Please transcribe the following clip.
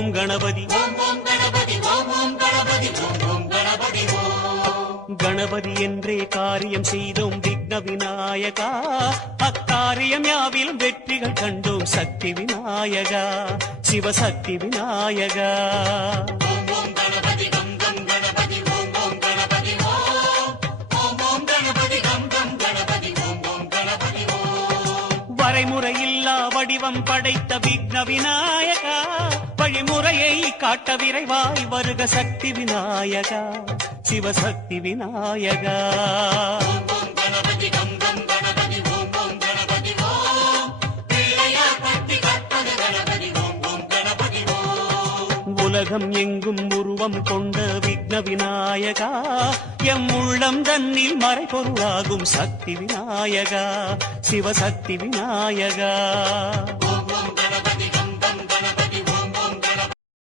ஓம் கணபதி கணபதி என்றே காரியம் செய்தோம் விக்ன விநாயகா, அக்காரியம் யாவிலும் வெற்றிகள் கண்டோம் சக்தி விநாயகா, சிவசக்தி விநாயகா. வரைமுறையில்லா வடிவம் படைத்த விக்ன விநாயகா, வழிமுறையை காட்ட விரைவாய் வருக சக்தி விநாயகா, சிவசக்தி விநாயகா. உலகம் எங்கும் உருவம் கொண்ட விக்ன விநாயகா, எம் உள்ளம் தன்னில் மறைபொருளாகும் சக்தி விநாயகா, சிவசக்தி விநாயகா.